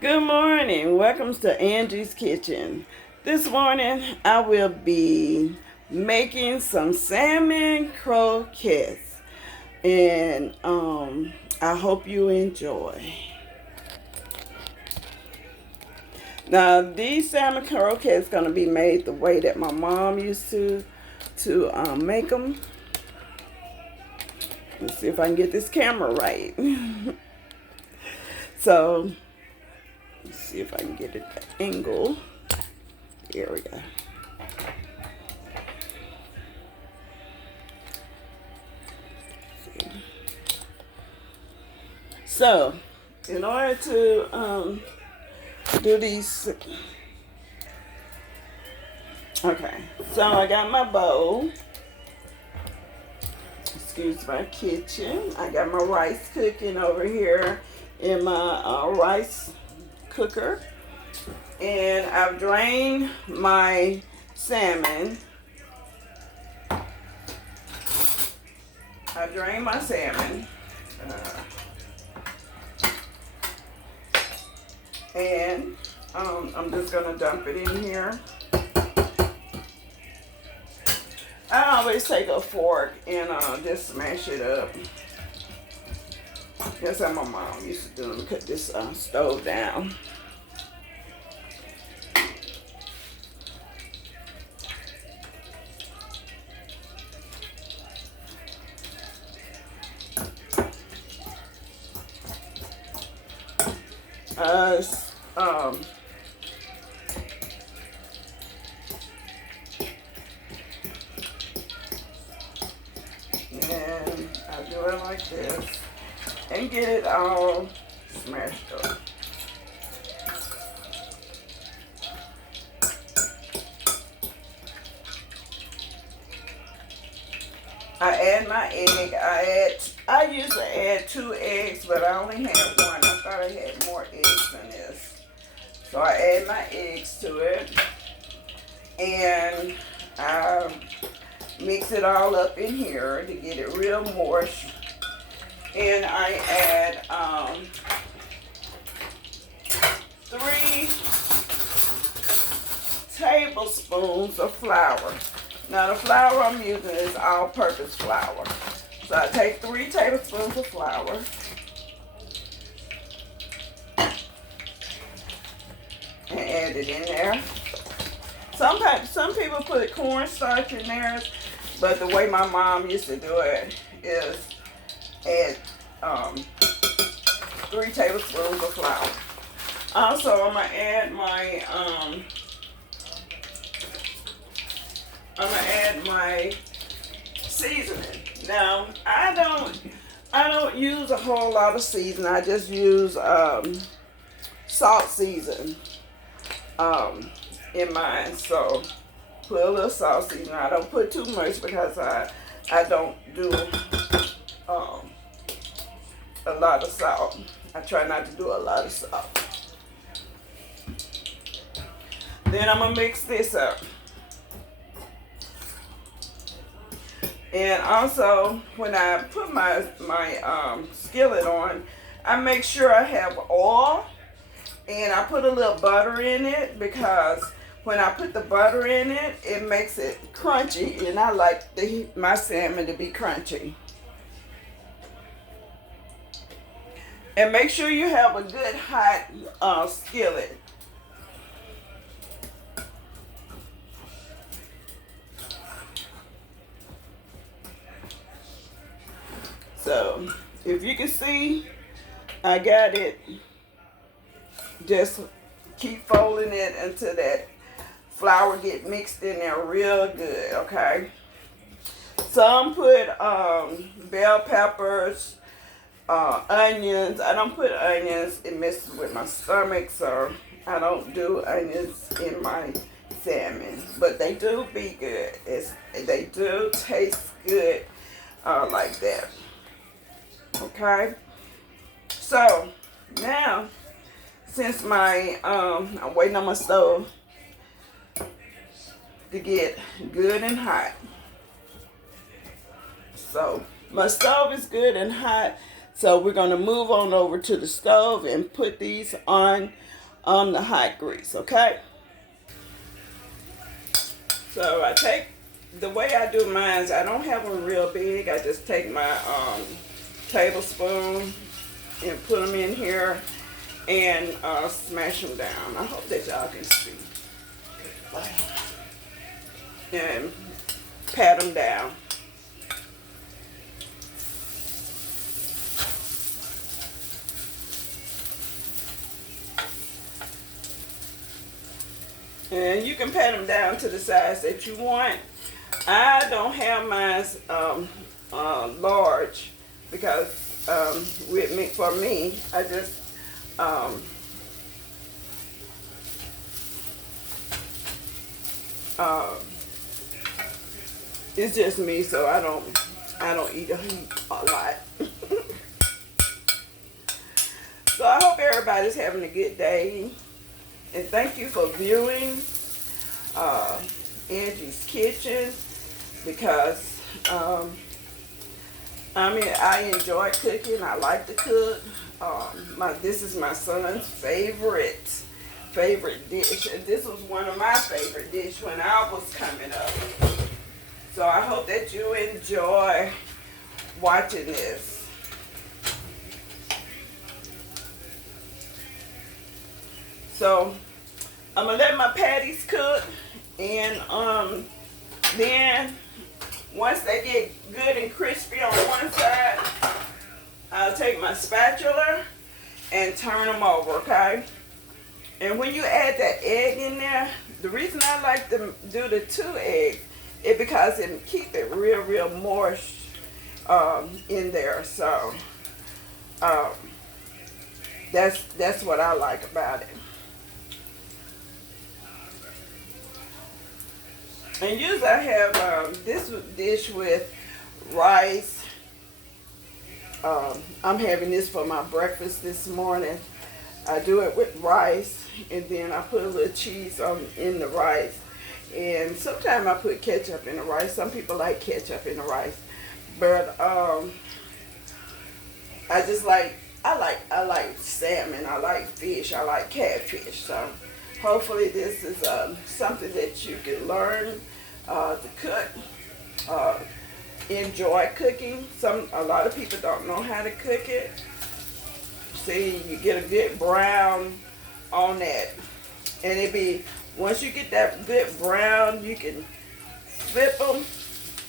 Good morning. Welcome to Angie's Kitchen. This morning I will be making some salmon croquettes, and I hope you enjoy. Now these salmon croquettes gonna be made the way that my mom used to make them. Let's see if I can get this camera right. So let's see if I can get it the angle. Here we go. So, in order to do these, okay. So I got my bowl. Excuse my kitchen. I got my rice cooking over here in my rice cooker, and I've drained my salmon. I drained my salmon, and I'm just gonna dump it in here. I always take a fork and just smash it up. That's how my mom used to do it. Cut this stove down. And I do it like this and get it all smashed up. I add my egg. I usually add 2 eggs, but I only had 1. I thought I had more eggs than this. So I add my eggs to it, and I mix it all up in here to get it real moist. And I add 3 tablespoons of flour. Now the flour I'm using is all-purpose flour. So I take 3 tablespoons of flour. And add it in there. Some people put cornstarch in theirs, but the way my mom used to do it is add 3 tablespoons of flour. Also, I'm gonna add my seasoning. Now, I don't use a whole lot of seasoning. I just use salt season in mine. So put a little salt seasoning. I don't put too much because I don't do a lot of salt. I try not to do a lot of salt. Then I'm gonna mix this up. And also, when I put my skillet on, I make sure I have oil, and I put a little butter in it, because when I put the butter in it, it makes it crunchy, and I like my salmon to be crunchy. And make sure you have a good hot skillet. So, if you can see, I got it. Just keep folding it until that flour get mixed in there real good, okay? Some put bell peppers, onions. I don't put onions. It messes with my stomach, so I don't do onions in my salmon. But they do be good. They do taste good like that. Okay, so now, since I'm waiting on my stove to get good and hot. So my stove is good and hot. So we're going to move on over to the stove and put these on the hot grease, okay? So I take, the way I do mine is I don't have them real big. I just take my tablespoon and put them in here and smash them down. I hope that y'all can see. And pat them down. And you can pat them down to the size that you want. I don't have mine large because for me, I just it's just me, so I don't eat a lot. So I hope everybody's having a good day, and thank you for viewing Angie's Kitchen, because I enjoy cooking. I like to cook. This is my son's favorite dish, and this was one of my favorite dishes when I was coming up. So I hope that you enjoy watching this. So I'm gonna let my patties cook, and then once they get good and crispy on one side, I'll take my spatula and turn them over, okay? And when you add that egg in there, the reason I like to do the 2 eggs is because it keep it real moist in there. So that's what I like about it. And usually I have this dish with rice. I'm having this for my breakfast this morning. I do it with rice, and then I put a little cheese in the rice. And sometimes I put ketchup in the rice. Some people like ketchup in the rice. But I like salmon, I like fish, I like catfish. So hopefully this is something that you can learn to cook. Enjoy cooking. A lot of people don't know how to cook it. See, you get a good brown on that, and once you get that good brown, you can flip them,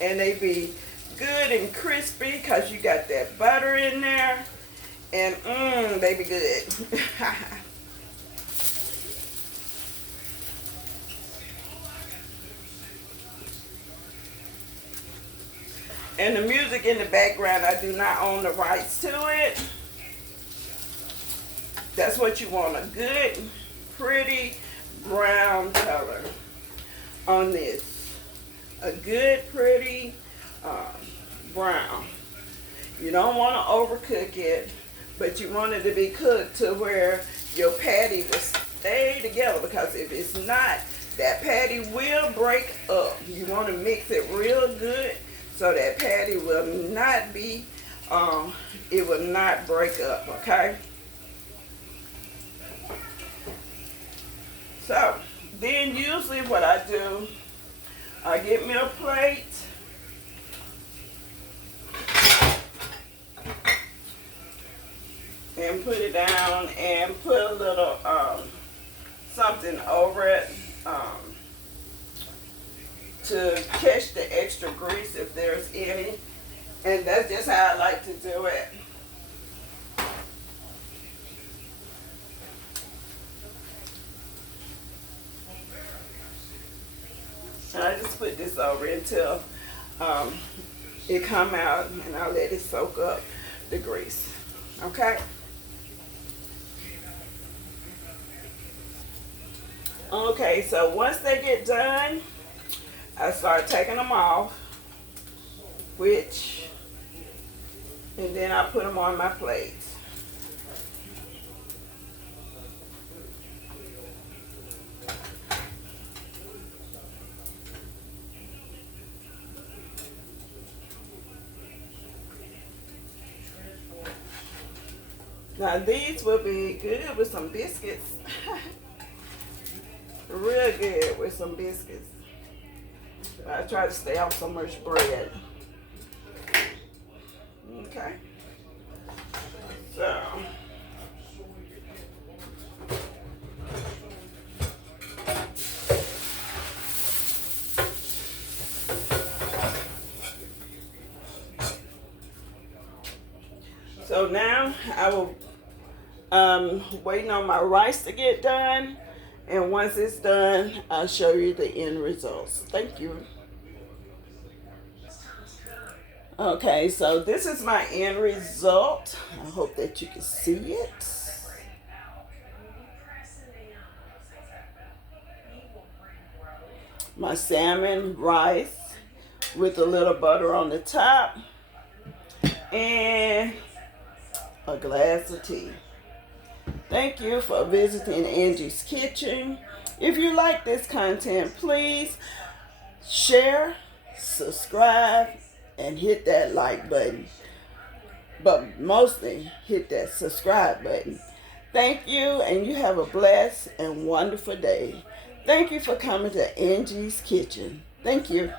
and they be good and crispy because you got that butter in there, and they be good. And the music in the background, I do not own the rights to it. That's what you want, a good, pretty brown color on this. A good, pretty brown. You don't want to overcook it, but you want it to be cooked to where your patty will stay together, because if it's not, that patty will break up. You want to mix it real good so that patty will not be, it will not break up, okay? So, then usually what I do, I get me a plate, and put it down and put a little something over it to catch the extra grease if there's any. And that's just how I like to do it. And I just put this over until it come out, and I'll let it soak up the grease. Okay? Okay, so once they get done, I start taking them off, and then I put them on my plate. Now these will be good with some biscuits. Real good with some biscuits. I try to stay off so much bread. Okay. So. So now I will waiting on my rice to get done, and once it's done, I'll show you the end results. Thank you. Okay, so this is my end result. I hope that you can see it. My salmon rice with a little butter on the top and a glass of tea. Thank you for visiting Angie's Kitchen. If you like this content, please share, subscribe, and hit that like button. But mostly hit that subscribe button. Thank you, and you have a blessed and wonderful day. Thank you for coming to Angie's Kitchen. Thank you.